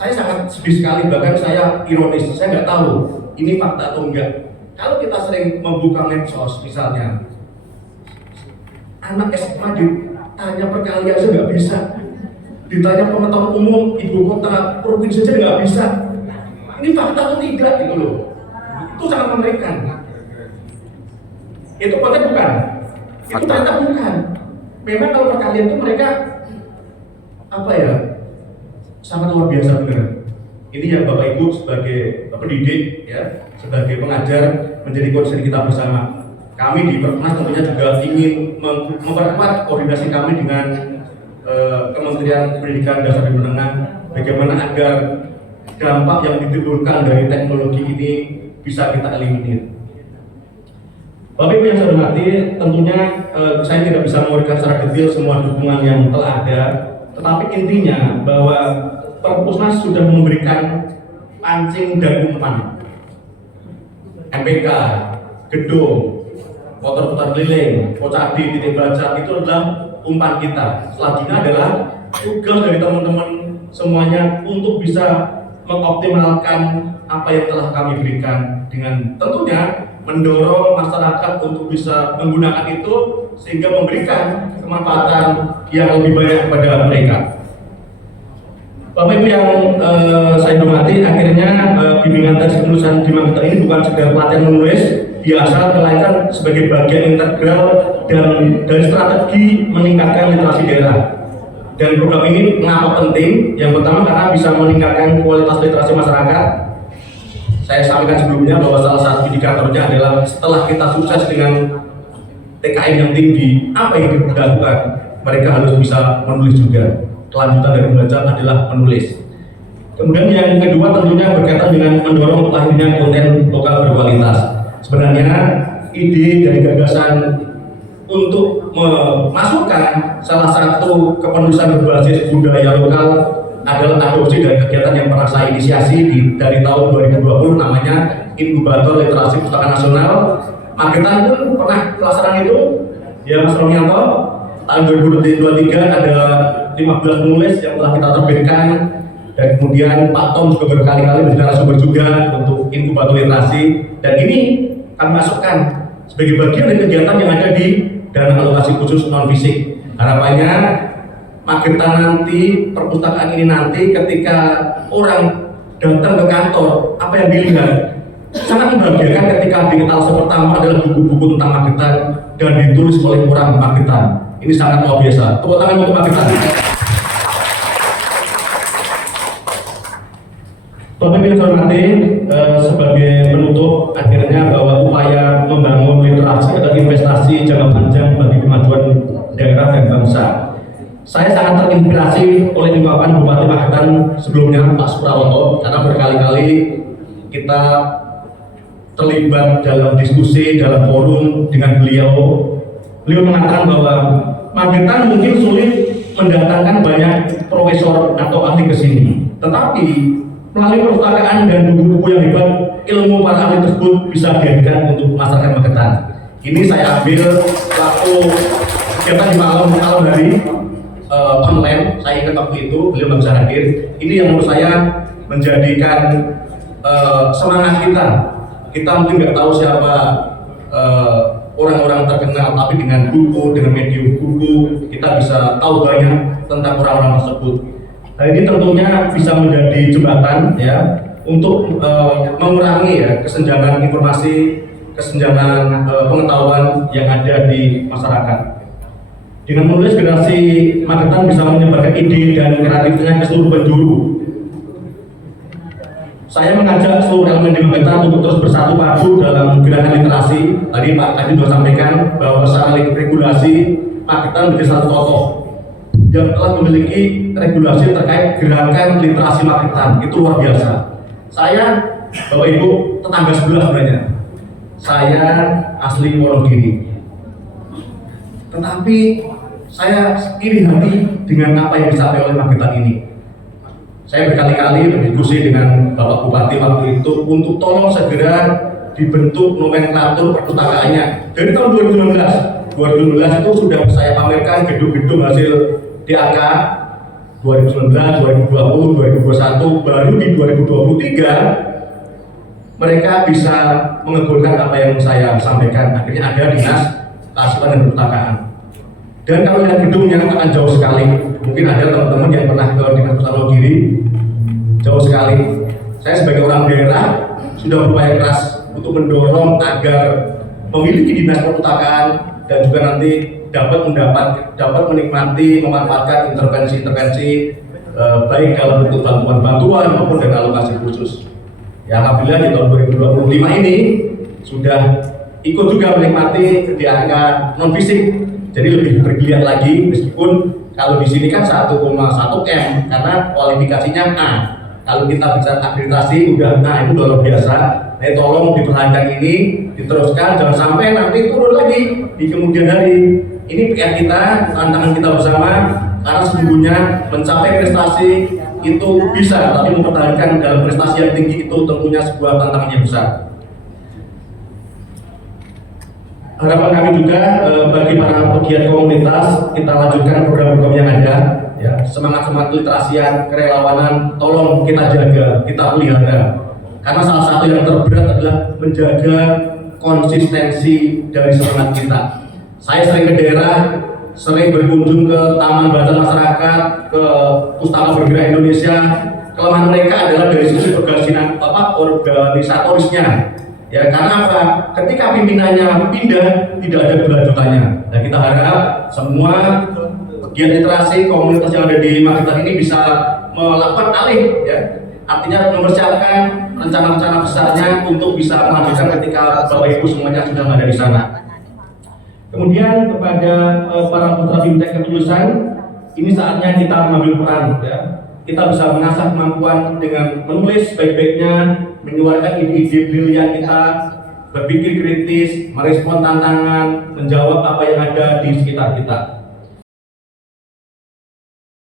Saya sangat sedih sekali, bahkan saya ironis, saya nggak tahu ini fakta atau enggak. Kalau kita sering membuka medsos misalnya, anak SMA ditanya perkalian aja nggak bisa, ditanya pengetahuan umum ibu kota provinsi aja nggak bisa. Ini fakta atau tidak gitu loh? Itu sangat mengerikan. Itu fakta bukan? Itu fakta bukan. Memang kalau perkalian itu mereka apa ya? Sangat luar biasa benar. Ini yang Bapak Ibu sebagai pendidik ya, sebagai pengajar menjadi concern kita bersama. Kami di Perpnas tentunya juga ingin memperkuat koordinasi kami dengan Kementerian Pendidikan Dasar dan Menengah, bagaimana agar dampak yang ditimbulkan dari teknologi ini bisa kita eliminir. Bapak Ibu yang saya hormati, tentunya saya tidak bisa memberikan secara detail semua dukungan yang telah ada, tetapi intinya bahwa Perpusnas sudah memberikan pancing dan umpan, MPK, gedung, motor putar keliling, Pocadi, titik baca, itu adalah umpan kita. Selanjutnya adalah tugas dari teman-teman semuanya untuk bisa mengoptimalkan apa yang telah kami berikan, dengan tentunya mendorong masyarakat untuk bisa menggunakan itu sehingga memberikan kemanfaatan yang lebih banyak kepada mereka. Bapak Ibu yang saya hormati, akhirnya bimbingan tes kelulusan di Magetan ini bukan sekedar pelatihan menulis biasa, melainkan sebagai bagian integral dan dari strategi meningkatkan literasi daerah. Dan program ini mengapa penting? Yang pertama karena bisa meningkatkan kualitas literasi masyarakat. Saya sampaikan sebelumnya bahwa salah satu indikatornya adalah setelah kita sukses dengan TKM yang tinggi, apa yang dilakukan? Mereka harus bisa menulis juga. Kelanjutan dari membaca adalah menulis. Kemudian yang kedua tentunya berkaitan dengan mendorong lahirnya konten lokal berkualitas. Sebenarnya ide dari gagasan untuk memasukkan salah satu kepenulisan berbasis budaya lokal adalah adopsi dari kegiatan yang pernah saya inisiasi dari tahun 2020, namanya Inkubator Literasi Pustaka Nasional. Magetan pun pernah pelaksanaan itu, ya Mas Romianto. Tahun 2023 ada 15 penulis yang telah kita terbitkan, dan kemudian Pak Tom juga berkali-kali menjadi narasumber juga untuk inkubator literasi, dan ini kami masukkan sebagai bagian dari kegiatan yang ada di dana alokasi khusus non fisik. Harapannya Magetan nanti, perpustakaan ini nanti ketika orang datang ke kantor, apa yang dilihat sangat membahagiakan ketika di etalase pertama adalah buku-buku tentang Magetan dan ditulis oleh orang Magetan. Ini sangat luar biasa. Tepuk tangan untuk Magetan. Bapak Ibu yang saya hormati, sebagai penutup, akhirnya bahwa upaya membangun literasi adalah investasi jangka panjang bagi kemajuan daerah dan bangsa. Saya sangat terinspirasi oleh ungkapan Bupati Magetan sebelumnya, Pak Suprawoto, karena berkali-kali kita terlibat dalam diskusi, dalam forum dengan beliau. Beliau mengatakan bahwa Magetan mungkin sulit mendatangkan banyak profesor atau ahli ke sini, tetapi melalui perpustakaan dan buku-buku yang hebat, ilmu para ahli tersebut bisa dihadirkan untuk masyarakat Magetan. Ini saya ambil waktu kegiatan di malam hari online. Saya ingat waktu itu beliau nggak bisa hadir. Ini yang menurut saya menjadikan semangat kita. Kita mungkin nggak tahu siapa orang-orang terkenal, tapi dengan buku, dengan medium buku, kita bisa tahu banyak tentang orang-orang tersebut. Nah, ini tentunya bisa menjadi jembatan ya untuk mengurangi ya kesenjangan informasi, kesenjangan pengetahuan yang ada di masyarakat. Dengan menulis, generasi Magetan bisa menyebarkan ide dan kreativitasnya ke seluruh penjuru. Saya mengajak seluruh elemen di Magetan untuk terus bersatu padu dalam gerakan literasi. Tadi Pak Kadin sudah sampaikan bahwa secara regulasi Magetan menjadi satu tokoh yang telah memiliki regulasi terkait gerakan literasi Magetan. Itu luar biasa. Saya, Bapak Ibu, tetangga sebelah sebenarnya. Saya asli Wonogiri. Tetapi saya iri hati dengan apa yang disampaikan oleh Magetan ini. Saya berkali-kali berdiskusi dengan Bapak Bupati waktu itu untuk tolong segera dibentuk nomenklatur perpustakaannya. Dari tahun 2016 itu sudah saya pamerkan gedung-gedung hasil DAK 2019, 2020, 2021, baru di 2023 mereka bisa mengebolkan apa yang saya sampaikan. Akhirnya ada dinas kearsipan dan perpustakaan. Dan kalau lihat gedungnya akan jauh sekali. Mungkin ada teman-teman yang pernah ke dinas Pustanogiri, jauh sekali. Saya sebagai orang daerah sudah berupaya keras untuk mendorong agar memiliki dinas perpustakaan dan juga nanti dapat menikmati, memanfaatkan intervensi-intervensi baik dalam bentuk bantuan maupun dengan alokasi khusus. Ya, alhamdulillah di tahun 2025 ini sudah ikut juga menikmati di angka non fisik, jadi lebih bergeliat lagi meskipun kalau di sini kan 1,1 M karena kualifikasinya A. Kalau kita bicara akreditasi udah A, itu luar biasa. Nah, tolong diperhatikan ini, diteruskan, jangan sampai nanti turun lagi di kemudian hari. Ini PR kita, tantangan kita bersama, karena sesungguhnya mencapai prestasi itu bisa, tapi mempertahankan dalam prestasi yang tinggi itu tentunya sebuah tantangan yang besar. Harapan kami juga bagi para pegiat komunitas, kita lanjutkan program-program yang ada, ya, semangat literasian, kerelawanan, tolong kita jaga, kita pelihara. Karena salah satu yang terberat adalah menjaga konsistensi dari semangat kita. Saya sering ke daerah, sering berkunjung ke taman baca masyarakat, ke Pustaka Bergerak Indonesia. Kelemahan mereka adalah dari sisi organisatorisnya. Ya, karena apa? Ketika pimpinannya pindah, tidak ada kelanjutannya. Dan kita harap semua pegiat literasi komunitas yang ada di Magetan ini bisa melakukan alih, ya. Artinya mempersiapkan rencana-rencana besarnya untuk bisa melanjutkan ketika Bapak Ibu semuanya sudah ada di sana. Kemudian kepada para putra bimtek kelulusan, ini saatnya kita mengambil peran, ya. Kita bisa mengasah kemampuan dengan menulis baik-baiknya, menyuarakan ide-ide brilian kita, berpikir kritis, merespon tantangan, menjawab apa yang ada di sekitar kita.